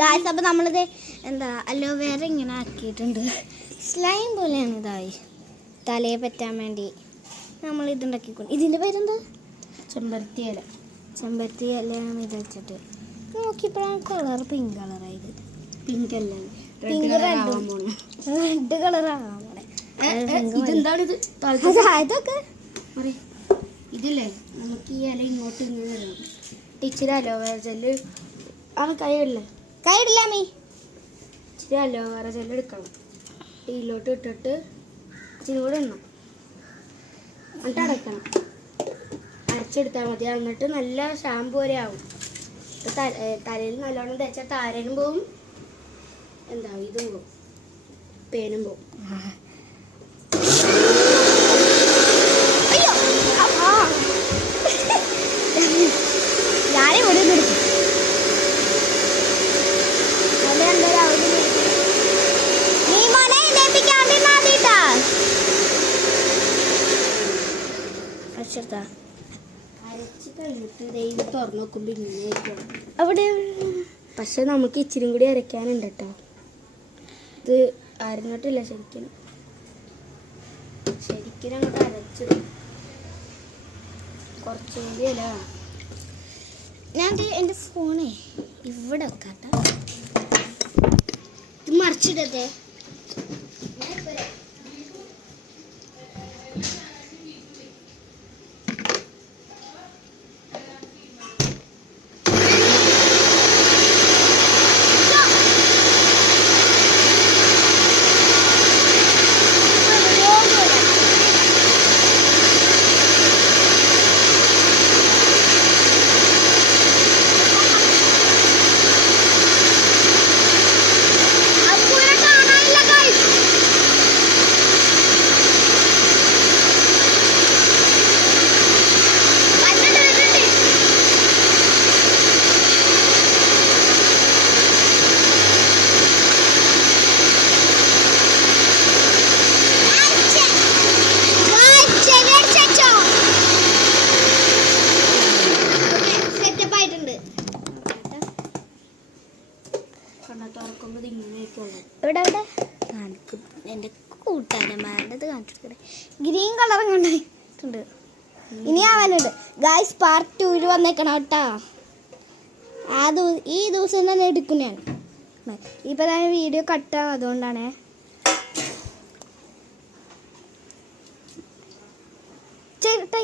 Guys അപ്പോൾ നമ്മളിത് എന്താ അലോവേറ ഇങ്ങനെ ആക്കിയിട്ടുണ്ട്. സ്ലൈം പോലെയാണ് ഇതായി തലയെ പറ്റാൻ വേണ്ടി നമ്മൾ ഇതുണ്ടാക്കിക്കൊണ്ട്. ഇതിൻ്റെ പേരെന്താ? ചെമ്പരത്തി ഇല. ചെമ്പരത്തി ഇലയാണ് ഇത് വെച്ചിട്ട് നോക്കിയപ്പോഴാണ് കളർ പിങ്ക് കളറായത്. പിങ്ക് അല്ല, പിങ്ക് റെഡ് കളറാകാൻ പോണെ. ഇതെന്താണിത്? ഇതൊക്കെ ഇതില്ലേ നമുക്ക് ഈ ഇല ഇങ്ങോട്ട് ഇങ്ങനെ വരണം. ഇച്ചിരി അലോവേറ ജെല്ല് ആണ് കൈയിടില്ല മീ. ഇച്ചിരി അലോവേറ ജെല്ല് എടുക്കണം. ഇതിലോട്ട് ഇട്ടിട്ട് ഇച്ചിരി കൂടെ ഇടണം. എന്നിട്ട് അടയ്ക്കണം. അരച്ചെടുത്താൽ മതി. എന്നിട്ട് നല്ല ഷാമ്പു പോലെ ആവും. തലയിൽ നല്ലോണം തേച്ചാൽ താരനും പോവും, എന്താ ഇതും പോവും, പേനും പോവും. അരച്ച് കഴിഞ്ഞിട്ട് ദൈവം തുറന്നു നോക്കുമ്പോൾ ഇങ്ങനെ അവിടെ. പക്ഷെ നമുക്ക് ഇച്ചിരി കൂടി അരയ്ക്കാനുണ്ട് കേട്ടോ. ഇത് അരഞ്ഞിട്ടില്ല ശരിക്കും. അങ്ങോട്ട് അരച്ചിടും. കുറച്ചും കൂടി അല്ല. ഞാൻ എൻ്റെ ഫോണേ ഇവിടെ വെക്കാത്ത. ഇത് മറിച്ചിടത്തെ. ഇവിടെ ഇവിടെ കാണിക്കും. എൻ്റെ കൂട്ടുകാരന്മാരുടേത് കാണിച്ചിട്ട് ഗ്രീൻ കളർ കണ്ടിട്ടുണ്ട്. ഇനി ആവാനുണ്ട് ഗായ്സ്. പാർട്ട് 2 വന്നേക്കണം കേട്ടോ. ഈ ദിവസം തന്നെ എടുക്കുന്നതാണ്. ഇപ്പം ഞാൻ വീഡിയോ കട്ടാവും, അതുകൊണ്ടാണ്. ചേട്ടാ